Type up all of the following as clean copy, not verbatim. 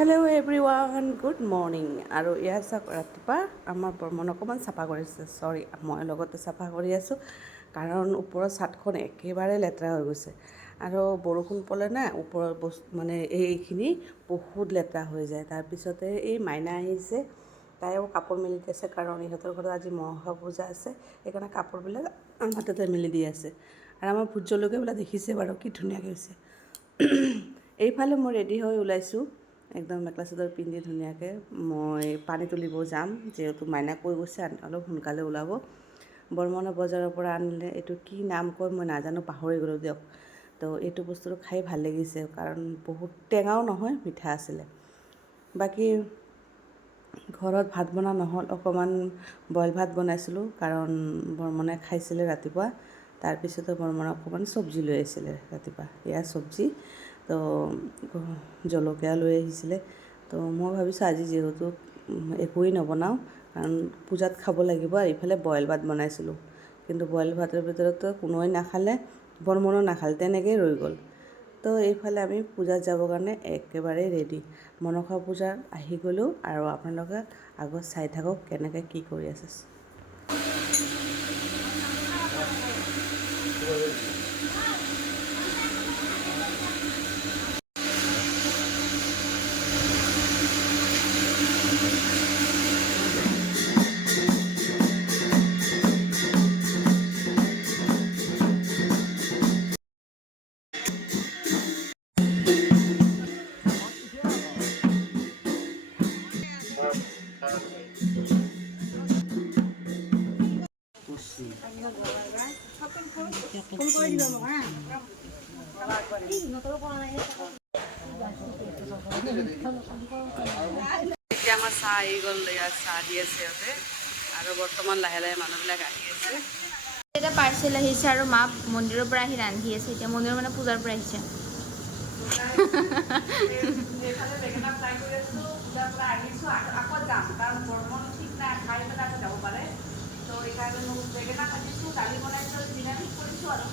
Hello' everyone, good morning. আৰু ইয়াৰ চাওক ৰাতিপুৱা আমাৰ বৰ্মন অকণমান চাফা কৰিছে। চৰি, মই লগতে চাফা কৰি আছোঁ, কাৰণ ওপৰৰ ছাদখন একেবাৰে লেতেৰা হৈ গৈছে। আৰু বৰষুণ পৰিলে না ওপৰৰ বস্তু মানে এইখিনি বহুত লেতেৰা হৈ যায়। তাৰপিছতে এই মাইনা আহিছে, তাইও কাপোৰ মেলি দি আছে, কাৰণ ইহঁতৰ ঘৰত আজি মনসা পূজা আছে, সেইকাৰণে কাপোৰবিলাক আমাৰ তাতে মেলি দি আছে। আৰু আমাৰ ভোট জলকীয়াবিলাক দেখিছে বাৰু কি ধুনীয়াকৈ হৈছে। এইফালে মই ৰেডি হৈ ওলাইছোঁ, একদম মেখেলা চাদৰ পিন্ধি ধুনীয়াকৈ। মই পানী তুলিব যাম, যিহেতু মাইনা কৈ গৈছে অলপ সোনকালে ওলাব। বৰ্মনে বজাৰৰ পৰা আনিলে, এইটো কি নাম কয় মই নাজানো, পাহৰি গ'লোঁ দিয়ক। তো এইটো বস্তুটো খাই ভাল লাগিছে, কাৰণ বহুত টেঙাও নহয়, মিঠা আছিলে। বাকী ঘৰত ভাত বনোৱা নহ'ল, অকণমান বইল ভাত বনাইছিলোঁ, কাৰণ বৰ্মনে খাইছিলে ৰাতিপুৱা। তাৰপিছতে বৰ্মনে অকণমান চব্জি লৈ আহিছিলে ৰাতিপুৱা, এয়া চব্জি। তো জলকীয়া লৈ আহিছিলে। তো মই ভাবিছোঁ আজি যিহেতু একোৱেই নবনাওঁ, কাৰণ পূজাত খাব লাগিব, আৰু ইফালে বইল ভাত বনাইছিলোঁ। কিন্তু বইল ভাতৰ ভিতৰতো কোনোৱে নাখালে, বৰ্মনেও নাখালে, তেনেকৈয়ে ৰৈ গ'ল। তো এইফালে আমি পূজাত যাবৰ কাৰণে একেবাৰে ৰেডি। মনসা পূজাত আহি গ'লোঁ, আৰু আপোনালোকে আগত চাই থাকক কেনেকৈ কি কৰি আছে। এতিয়া আমাৰ চাহ আহি গ'ল, ইয়াত চাহ দি আছে সিহঁতে, আৰু বৰ্তমান লাহে লাহে মানুহবিলাক আহি আছে। এটা পাৰ্চেল আহিছে, আৰু মা মন্দিৰৰ পৰা আহি ৰান্ধি আছে। এতিয়া মন্দিৰৰ মানে পূজাৰ পৰা আহিছে। এইফালে বেঙেনা ফ্ৰাই কৰি আছোঁ, পূজাৰ পৰা আহিছোঁ, আকৌ যাম, কাৰণ বৰ্মন ঠিক নাই, খাই পেলাই আকৌ যাব পাৰে। তো এইকাৰণে মই বেঙেনা কাটিছোঁ, দালি বনাইছোঁ, নিৰামিষ কৰিছোঁ। আৰু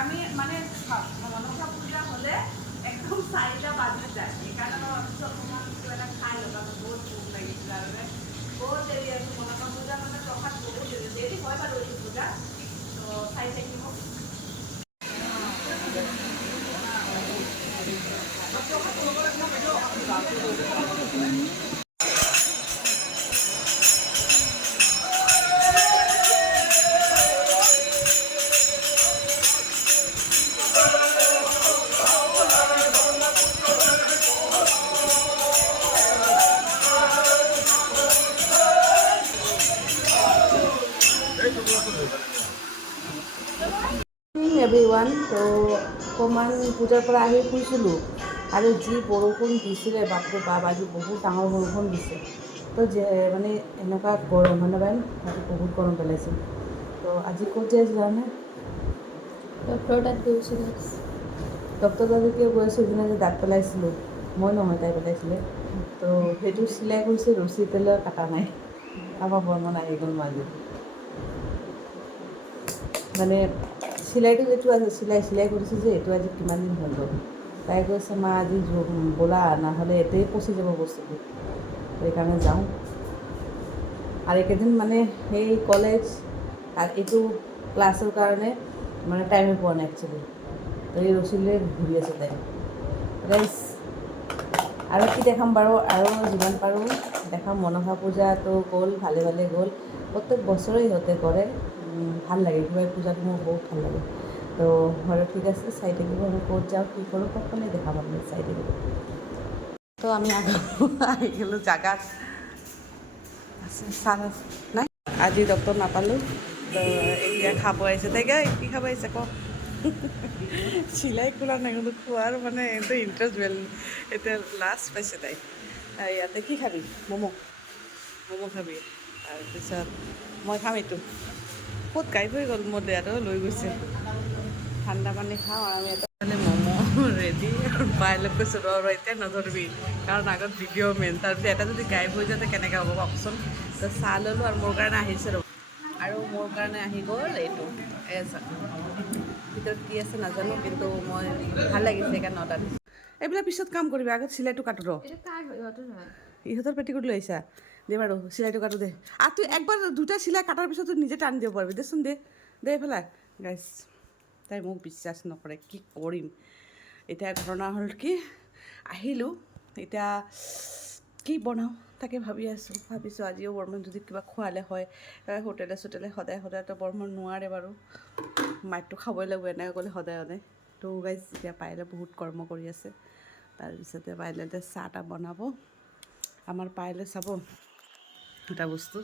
আমি মানে মনসা পূজা হ'লে একদম 4টা বাজি যায়, সেইকাৰণে মই ভাবিছোঁ অকণমান কিবা এটা খাই ল'বা। বহুত ভোক লাগিছিলে, আৰু বহুত দেৰি আছে। মনসা পূজা মানে প্ৰসাদ বহুত দেৰি হয় বাৰু এইটো পূজা, তো চাই থাকিব। এভৰিৱান, তো অকণমান পূজাৰ পৰা আহি শুইছিলোঁ, আৰু যি বৰষুণ দিছিলে বাপৰে বাপ, আজি বহুত ডাঙৰ বৰষুণ দিছে। তো মানে এনেকুৱা গৰম মানে আজি বহুত গৰম পেলাইছিল। তো আজি ক'ত যাই আছোঁ জানে? ডক্টৰ তাত গৈছিলোঁ। ডক্টৰ তাত কিয় গৈ আছোঁ? সিদিনা যে দাঁত পেলাইছিলোঁ, মই নহয় তাই পেলাইছিলে। তো সেইটো চিলাই কৰিছে, ৰছী তেলে কটা নাই। আমাৰ বৰ্মন আহি গ'ল মাজত, মানে চিলাইটো যিটো আছে, চিলাই কৰিছে যে, এইটো আজি কিমান দিন হৈ গ'ল। তাই কৈছে মা আজি ব'লা, নহ'লে এতেই পচি যাব বস্তুটো, সেইকাৰণে যাওঁ। আৰু এইকেইদিন মানে সেই কলেজ আৰু এইটো ক্লাছৰ কাৰণে মানে টাইমে পোৱা নাই একচুৱেলি। তো এই ৰছীলৈ ঘূৰি আছে তাই। আৰু কি দেখাম বাৰু, আৰু যিমান পাৰোঁ দেখাম। মনসা পূজাটো গ'ল, ভালে ভালে গ'ল। প্ৰত্যেক বছৰে সিহঁতে কৰে, ভাল লাগে, কিবা পূজাটো মোৰ বহুত ভাল লাগে। তো বাৰু ঠিক আছে, চাই থাকিব। আমি ক'ত যাওঁ, কি কৰোঁ, সকলোৱে দেখাম, আপুনি চাই থাকিব। তো আমি আহি গ'লোঁ জাগাত, চাহ নাই, আজি ডক্টৰ নাপালোঁ। তো এতিয়া খাব আহিছে, তাইকে কি খাব আহিছে কওক। চিলাই খোলা নাই, কিন্তু খোৱাৰ মানে এইটো ইণ্টাৰেষ্ট এতিয়া লাষ্ট পাইছে তাই। ইয়াতে কি খাবি? ম'ম' খাবি? তাৰপিছত মই খাম এইটো। ক'ত গাইব হৈ গ'ল, মোৰ দেউতাও লৈ গৈছে। ঠাণ্ডা পানী খাওঁ, আৰু আমি এটা ম'ম' ৰেডি। আৰু বাইলক কৈছোঁ ৰ এতিয়া নধৰিবি, কাৰণ আগত ভিডিঅ' মেইন। তাৰপিছত এটা যদি গাইব হৈ যায় কেনেকৈ হ'ব কওকচোন। তো চাহ ল'লোঁ, আৰু মোৰ কাৰণে আহিছে ৰ, আৰু মোৰ কাৰণে আহি গ'ল এইটো। ভিতৰত কি আছে নাজানো, কিন্তু মই ভাল লাগিছে সেইকাৰণে অৰ্ডাৰ দিছোঁ। এইবিলাক পিছত কাম কৰিবি আগত চিলাইটো কাটো ৰ এটা কাৰ হয় ইহঁতৰ নহয় ইহঁতৰ পেটিকোট লৈ আহিছা দে বাৰু চিলাইটো কাটো দে আৰু তুই একবাৰ দুটা চিলাই কাটাৰ পিছত তুই নিজে টান দিব পাৰিবি দেচোন দে এইফালে গাইছ তাই মোক বিশ্বাস নকৰে কি কৰিম এতিয়া ঘটনা হ'ল কি আহিলোঁ এতিয়া কি বনাওঁ তাকে ভাবিছোঁ আজিও বৰ্মন যদি কিবা খোৱালে হয় হোটেলে চোটেলে সদায় সদায়তো বৰ্মন নোৱাৰে বাৰু মাইকটো খাবই লাগিব এনেকৈ ক'লে সদায় সদায় তো গাইজ এতিয়া পায়েলে বহুত কৰ্ম কৰি আছে তাৰপিছতে পায়েলে এতিয়া চাহ তাহ বনাব আমাৰ পায়েলে চাব এটা বস্তু